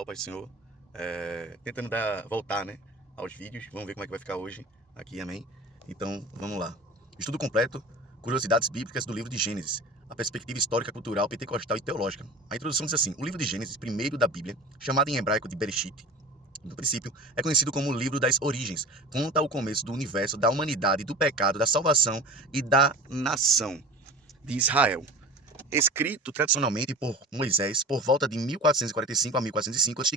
pessoal, Pai do Senhor. Tentando voltar, né, aos vídeos. Vamos ver como é que vai ficar hoje aqui, amém? Então, vamos lá. Estudo completo, curiosidades bíblicas do livro de Gênesis, a perspectiva histórica, cultural, pentecostal e teológica. A introdução diz assim: o livro de Gênesis, primeiro da Bíblia, chamado em hebraico de Bereshit, no princípio, é conhecido como o livro das origens. Conta o começo do universo, da humanidade, do pecado, da salvação e da nação de Israel. Escrito tradicionalmente por Moisés por volta de 1445 a 1405 a.C.,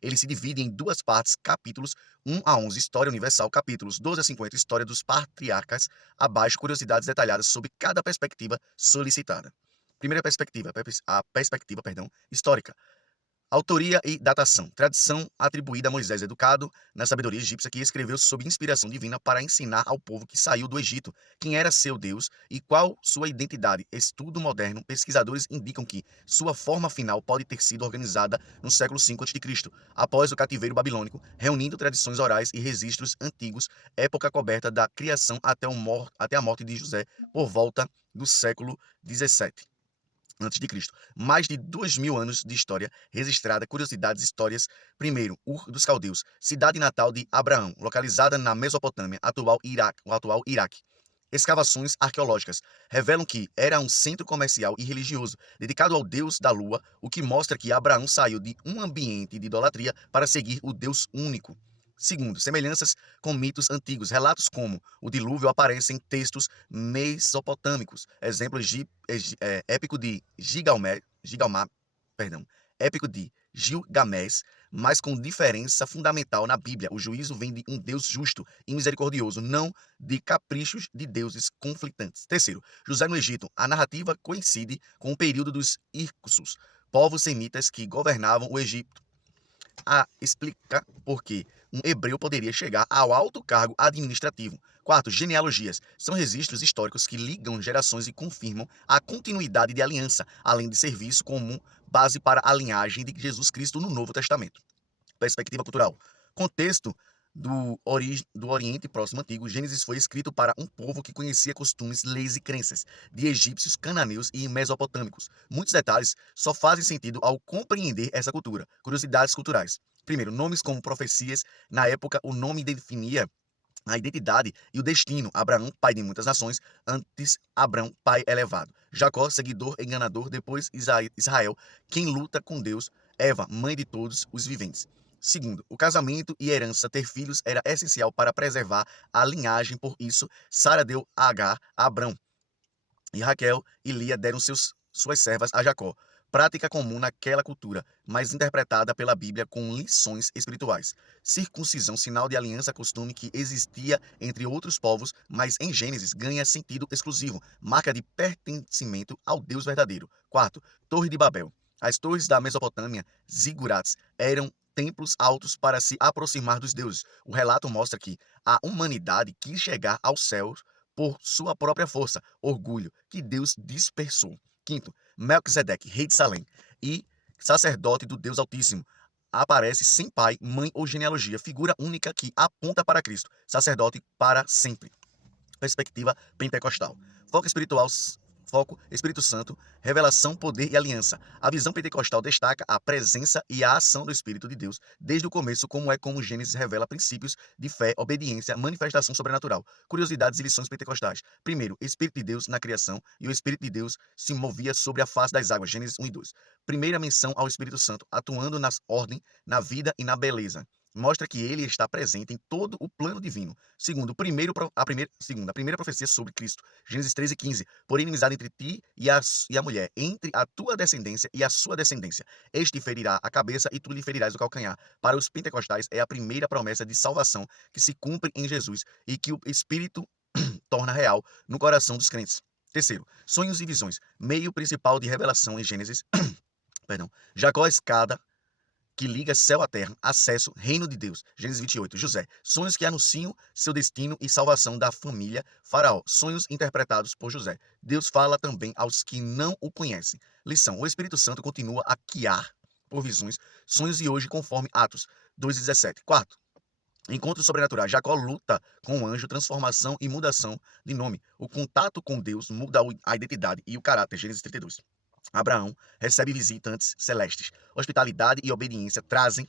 ele se divide em duas partes, capítulos 1 a 11, História Universal, capítulos 12 a 50, História dos Patriarcas, abaixo, curiosidades detalhadas sobre cada perspectiva solicitada. Primeira perspectiva, histórica. Autoria e datação. Tradição atribuída a Moisés educado na sabedoria egípcia, que escreveu sob inspiração divina para ensinar ao povo que saiu do Egito quem era seu Deus e qual sua identidade. Estudo moderno, pesquisadores indicam que sua forma final pode ter sido organizada no século V a.C., após o cativeiro babilônico, reunindo tradições orais e registros antigos, época coberta da criação até a morte de José, por volta do século XVII antes de Cristo. Mais de 2.000 anos de história registrada, curiosidades, histórias. Primeiro, Ur dos Caldeus, cidade natal de Abraão, localizada na Mesopotâmia, atual Iraque. Escavações arqueológicas revelam que era um centro comercial e religioso, dedicado ao deus da lua, o que mostra que Abraão saiu de um ambiente de idolatria para seguir o Deus único. Segundo, semelhanças com mitos antigos. Relatos como o dilúvio aparecem em textos mesopotâmicos. Exemplo épico de perdão, épico de Gilgamés, mas com diferença fundamental na Bíblia. O juízo vem de um Deus justo e misericordioso, não de caprichos de deuses conflitantes. Terceiro, José no Egito. A narrativa coincide com o período dos Hicsos, povos semitas que governavam o Egito, a explicar por que um hebreu poderia chegar ao alto cargo administrativo. Quarto, genealogias. São registros históricos que ligam gerações e confirmam a continuidade de aliança, além de serviço como base para a linhagem de Jesus Cristo no Novo Testamento. Perspectiva cultural. Contexto do Oriente Próximo Antigo, Gênesis foi escrito para um povo que conhecia costumes, leis e crenças de egípcios, cananeus e mesopotâmicos. Muitos detalhes só fazem sentido ao compreender essa cultura. Curiosidades culturais. Primeiro, nomes como profecias. Na época, o nome definia a identidade e o destino. Abraão, pai de muitas nações, antes Abrão, pai elevado. Jacó, seguidor enganador, depois Israel, quem luta com Deus. Eva, mãe de todos os viventes. Segundo, o casamento e herança, ter filhos era essencial para preservar a linhagem, por isso Sara deu a Agar a Abrão, e Raquel e Lia deram suas servas a Jacó. Prática comum naquela cultura, mas interpretada pela Bíblia com lições espirituais. Circuncisão, sinal de aliança, costume que existia entre outros povos, mas em Gênesis ganha sentido exclusivo, marca de pertencimento ao Deus verdadeiro. Quarto, Torre de Babel. As torres da Mesopotâmia, zigurates, eram templos altos para se aproximar dos deuses. O relato mostra que a humanidade quis chegar aos céus por sua própria força, orgulho, que Deus dispersou. Quinto, Melquisedeque, rei de Salém e sacerdote do Deus Altíssimo. Aparece sem pai, mãe ou genealogia, figura única que aponta para Cristo, sacerdote para sempre. Perspectiva pentecostal. Foco espiritual, foco Espírito Santo, revelação, poder e aliança. A visão pentecostal destaca a presença e a ação do Espírito de Deus desde o começo, como Gênesis revela princípios de fé, obediência, manifestação sobrenatural. Curiosidades e lições pentecostais. Primeiro, Espírito de Deus na criação, e o Espírito de Deus se movia sobre a face das águas. Gênesis 1 e 2. Primeira menção ao Espírito Santo, atuando na ordem, na vida e na beleza. Mostra que ele está presente em todo o plano divino. Segundo, a primeira profecia sobre Cristo, Gênesis 13:15. Por inimizade entre ti e a mulher, entre a tua descendência e a sua descendência. Este ferirá a cabeça e tu lhe ferirás o calcanhar. Para os pentecostais, é a primeira promessa de salvação que se cumpre em Jesus e que o Espírito torna real no coração dos crentes. Terceiro, sonhos e visões. Meio principal de revelação em Gênesis. Perdão. Jacó, escada que liga céu à terra, acesso, reino de Deus. Gênesis 28. José, sonhos que anunciam seu destino e salvação da família Faraó. Sonhos interpretados por José. Deus fala também aos que não o conhecem. Lição: o Espírito Santo continua a guiar por visões, sonhos e hoje conforme Atos 2:17. Quarto, encontros sobrenaturais. Jacó luta com o anjo, transformação e mudação de nome. O contato com Deus muda a identidade e o caráter. Gênesis 32. Abraão recebe visitantes celestes. Hospitalidade e obediência trazem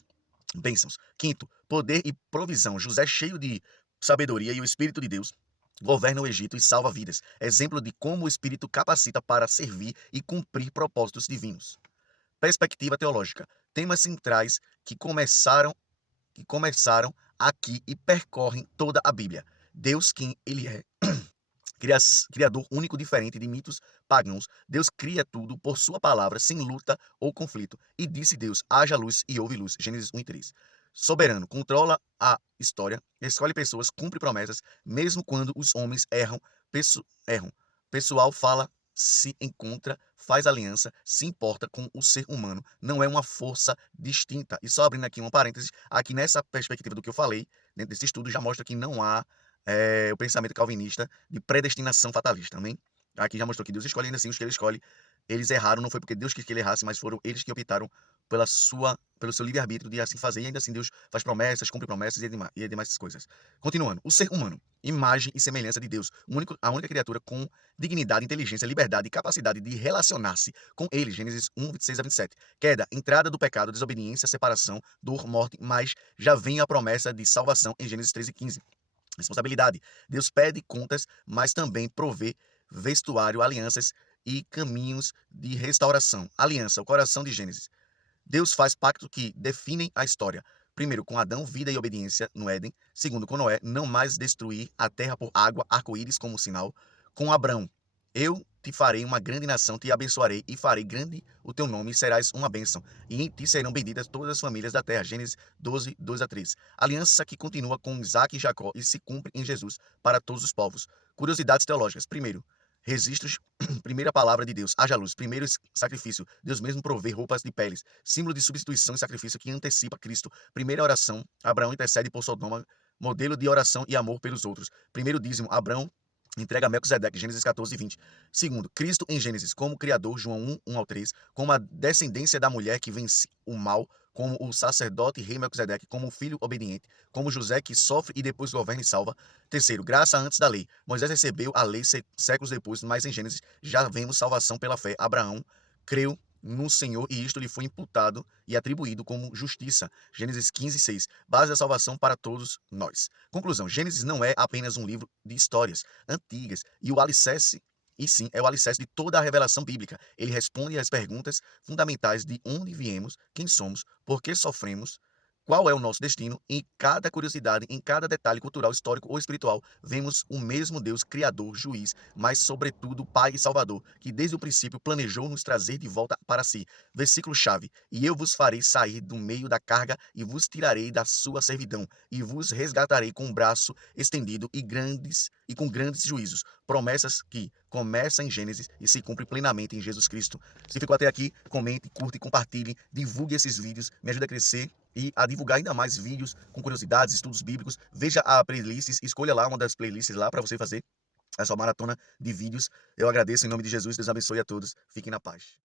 bênçãos. Quinto, poder e provisão. José, cheio de sabedoria e o Espírito de Deus, governa o Egito e salva vidas. Exemplo de como o Espírito capacita para servir e cumprir propósitos divinos. Perspectiva teológica. Temas centrais que começaram aqui e percorrem toda a Bíblia. Deus, quem Ele é. Criador único, diferente de mitos pagãos. Deus cria tudo por sua palavra, sem luta ou conflito. E disse Deus: haja luz e houve luz. Gênesis 1 e 3. Soberano, controla a história, escolhe pessoas, cumpre promessas, mesmo quando os homens erram. Pessoal fala, se encontra, faz aliança, se importa com o ser humano. Não é uma força distinta. E só abrindo aqui uma parêntese, aqui nessa perspectiva do que eu falei, dentro desse estudo, já mostra que não há o pensamento calvinista de predestinação fatalista, amém? Aqui já mostrou que Deus escolhe, ainda assim os que ele escolhe, eles erraram, não foi porque Deus quis que ele errasse, mas foram eles que optaram pelo seu livre-arbítrio de assim fazer, e ainda assim Deus faz promessas, cumpre promessas e demais coisas. Continuando, o ser humano, imagem e semelhança de Deus, a única criatura com dignidade, inteligência, liberdade e capacidade de relacionar-se com ele, Gênesis 1, 26 a 27. Queda, entrada do pecado, desobediência, separação, dor, morte, mas já vem a promessa de salvação em Gênesis 13 e 15. Responsabilidade. Deus pede contas, mas também provê vestuário, alianças e caminhos de restauração. Aliança, o coração de Gênesis. Deus faz pactos que definem a história. Primeiro, com Adão, vida e obediência no Éden. Segundo, com Noé, não mais destruir a terra por água, arco-íris como sinal. Com Abraão, eu te farei uma grande nação, te abençoarei e farei grande o teu nome e serás uma bênção. E em ti serão benditas todas as famílias da terra. Gênesis 12, 2 a 13. Aliança que continua com Isaac e Jacó e se cumpre em Jesus para todos os povos. Curiosidades teológicas. Primeiro, registros. Primeira palavra de Deus, haja luz. Primeiro sacrifício, Deus mesmo provê roupas de peles. Símbolo de substituição e sacrifício que antecipa Cristo. Primeira oração, Abraão intercede por Sodoma. Modelo de oração e amor pelos outros. Primeiro dízimo, Abraão entrega a Melquisedeque, Gênesis 14, 20. Segundo, Cristo em Gênesis, como Criador, João 1, 1 ao 3, como a descendência da mulher que vence o mal, como o sacerdote rei Melquisedeque, como o filho obediente, como José que sofre e depois governa e salva. Terceiro, graça antes da lei. Moisés recebeu a lei séculos depois, mas em Gênesis já vemos salvação pela fé. Abraão creu no Senhor e isto lhe foi imputado e atribuído como justiça. Gênesis 15, 6. Base da salvação para todos nós. Conclusão, Gênesis não é apenas um livro de histórias antigas e sim, é o alicerce de toda a revelação bíblica. Ele responde às perguntas fundamentais de onde viemos, quem somos, por que sofremos, qual é o nosso destino. Em cada curiosidade, em cada detalhe cultural, histórico ou espiritual, vemos o mesmo Deus criador, juiz, mas sobretudo Pai e Salvador, que desde o princípio planejou nos trazer de volta para si. Versículo-chave: E eu vos farei sair do meio da carga e vos tirarei da sua servidão e vos resgatarei com o braço estendido e com grandes juízos. Promessas que começam em Gênesis e se cumprem plenamente em Jesus Cristo. Se ficou até aqui, comente, curte, compartilhe, divulgue esses vídeos, me ajuda a crescer e a divulgar ainda mais vídeos com curiosidades, estudos bíblicos. Veja a playlist, escolha lá uma das playlists lá para você fazer a sua maratona de vídeos. Eu agradeço em nome de Jesus, Deus abençoe a todos. Fiquem na paz.